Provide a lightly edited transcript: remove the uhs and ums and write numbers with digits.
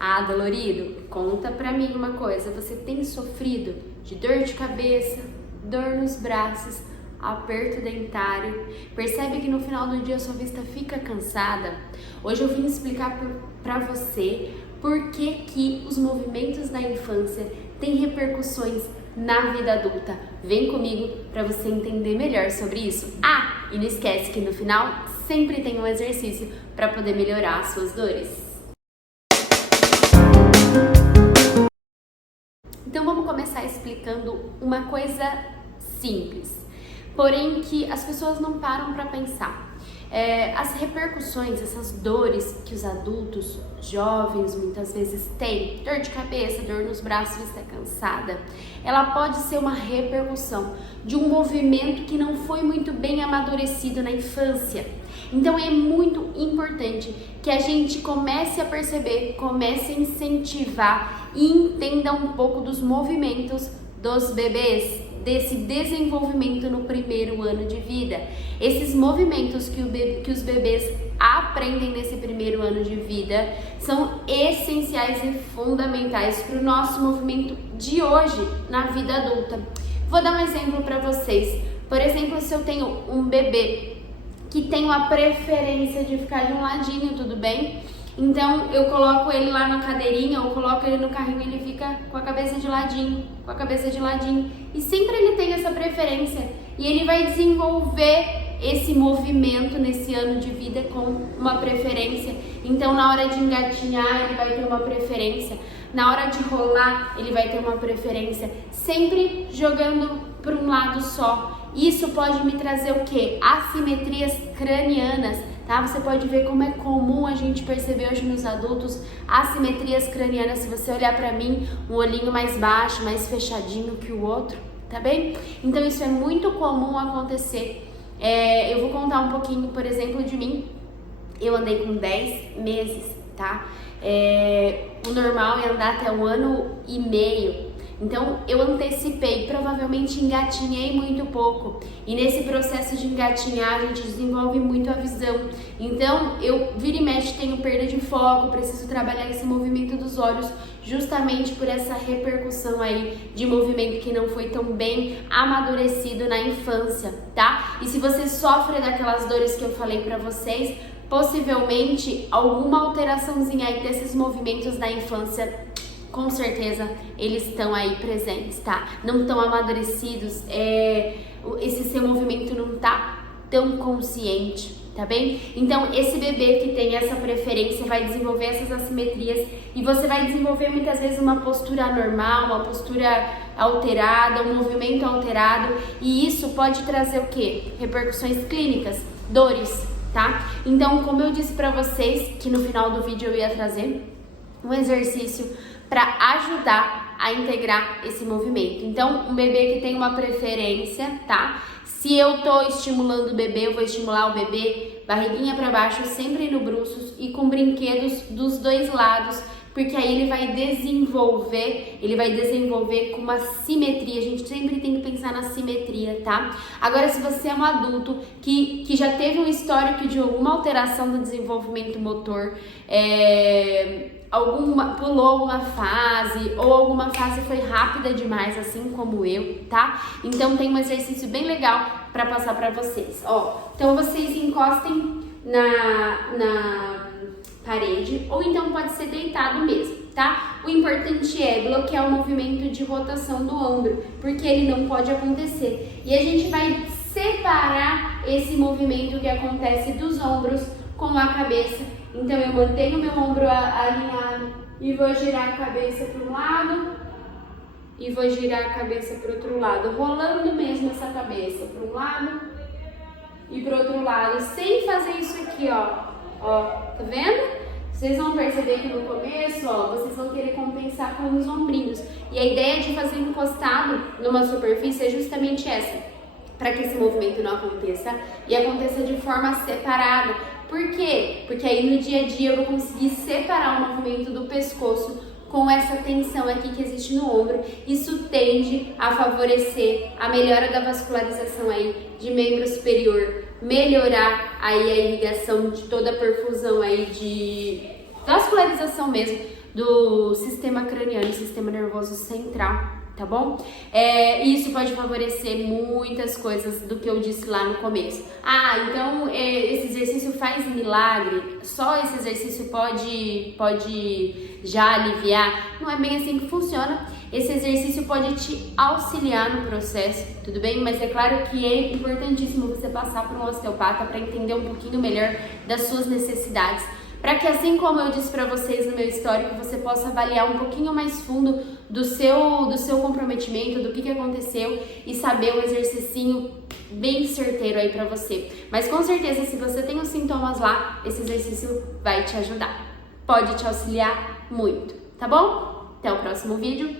Ah, dolorido? Conta pra mim uma coisa, você tem sofrido de dor de cabeça, dor nos braços, aperto dentário? Percebe que no final do dia sua vista fica cansada? Hoje eu vim explicar pra você por que os movimentos da infância têm repercussões na vida adulta. Vem comigo para você entender melhor sobre isso. Ah, e não esquece que no final sempre tem um exercício para poder melhorar as suas dores. Então vamos começar explicando uma coisa simples, porém que as pessoas não param para pensar. As repercussões, essas dores que os adultos, jovens, muitas vezes têm, dor de cabeça, dor nos braços, vista cansada, ela pode ser uma repercussão de um movimento que não foi muito bem amadurecido na infância. Então é muito importante que a gente comece a perceber, comece a incentivar e entenda um pouco dos movimentos dos bebês, desse desenvolvimento no primeiro ano de vida. Esses movimentos que os bebês aprendem nesse primeiro ano de vida são essenciais e fundamentais para o nosso movimento de hoje na vida adulta. Vou dar um exemplo para vocês. Por exemplo, se eu tenho um bebê que tem uma preferência de ficar de um ladinho, tudo bem? Então eu coloco ele lá na cadeirinha ou coloco ele no carrinho, ele fica com a cabeça de ladinho, com a cabeça de ladinho. E sempre ele tem essa preferência e ele vai desenvolver esse movimento nesse ano de vida com uma preferência. Então na hora de engatinhar ele vai ter uma preferência, na hora de rolar ele vai ter uma preferência, sempre jogando para um lado só. Isso pode me trazer o quê? Assimetrias cranianas, tá? Você pode ver como é comum a gente perceber hoje nos adultos assimetrias cranianas. Se você olhar para mim, um olhinho mais baixo, mais fechadinho que o outro, tá bem? Então isso é muito comum acontecer. Eu vou contar um pouquinho, por exemplo, de mim. Eu andei com 10 meses, tá? O normal é andar até 1 ano e meio. Então eu antecipei, provavelmente engatinhei muito pouco, e nesse processo de engatinhar a gente desenvolve muito a visão. Então eu vira e mexe tenho perda de foco, preciso trabalhar esse movimento dos olhos justamente por essa repercussão aí de movimento que não foi tão bem amadurecido na infância, tá? E se você sofre daquelas dores que eu falei pra vocês, possivelmente alguma alteraçãozinha aí desses movimentos da infância, com certeza eles estão aí presentes, tá? Não estão amadurecidos, esse seu movimento não tá tão consciente, tá bem? Então esse bebê que tem essa preferência vai desenvolver essas assimetrias e você vai desenvolver muitas vezes uma postura anormal, uma postura alterada, um movimento alterado, e isso pode trazer o quê? Repercussões clínicas, dores, tá? Então, como eu disse pra vocês que no final do vídeo eu ia trazer um exercício para ajudar a integrar esse movimento. Então, um bebê que tem uma preferência, tá? Se eu tô estimulando o bebê, eu vou estimular o bebê barriguinha para baixo, sempre no bruços e com brinquedos dos dois lados, porque aí ele vai desenvolver com uma simetria. A gente sempre tem que pensar na simetria, tá? Agora, se você é um adulto que já teve um histórico de alguma alteração do desenvolvimento motor, pulou alguma fase ou alguma fase foi rápida demais, assim como eu, tá? Então tem um exercício bem legal para passar para vocês. Então vocês encostem na parede, ou então pode ser deitado mesmo, tá? O importante é bloquear o movimento de rotação do ombro, porque ele não pode acontecer. E a gente vai separar esse movimento que acontece dos ombros com a cabeça. Então eu mantenho meu ombro alinhado e vou girar a cabeça para um lado e vou girar a cabeça para o outro lado, rolando mesmo essa cabeça para um lado e para o outro lado, sem fazer isso aqui, ó, tá vendo? Vocês vão perceber que no começo, vocês vão querer compensar com os ombrinhos. E a ideia de fazer encostado numa superfície é justamente essa, para que esse movimento não aconteça e aconteça de forma separada. Por quê? Porque aí no dia a dia eu vou conseguir separar o movimento do pescoço com essa tensão aqui que existe no ombro. Isso tende a favorecer a melhora da vascularização aí de membro superior, melhorar aí a irrigação de toda a perfusão aí de vascularização mesmo do sistema craniano, sistema nervoso central, tá bom? Isso pode favorecer muitas coisas do que eu disse lá no começo. Então esse exercício faz milagre? Só esse exercício pode já aliviar? Não é bem assim que funciona. Esse exercício pode te auxiliar no processo, tudo bem? Mas é claro que é importantíssimo você passar por um osteopata para entender um pouquinho melhor das suas necessidades, para que, assim como eu disse para vocês no meu histórico, você possa avaliar um pouquinho mais fundo do seu comprometimento, do que aconteceu e saber um exercicinho bem certeiro aí para você. Mas com certeza, se você tem os sintomas lá, esse exercício vai te ajudar. Pode te auxiliar muito, tá bom? Até o próximo vídeo.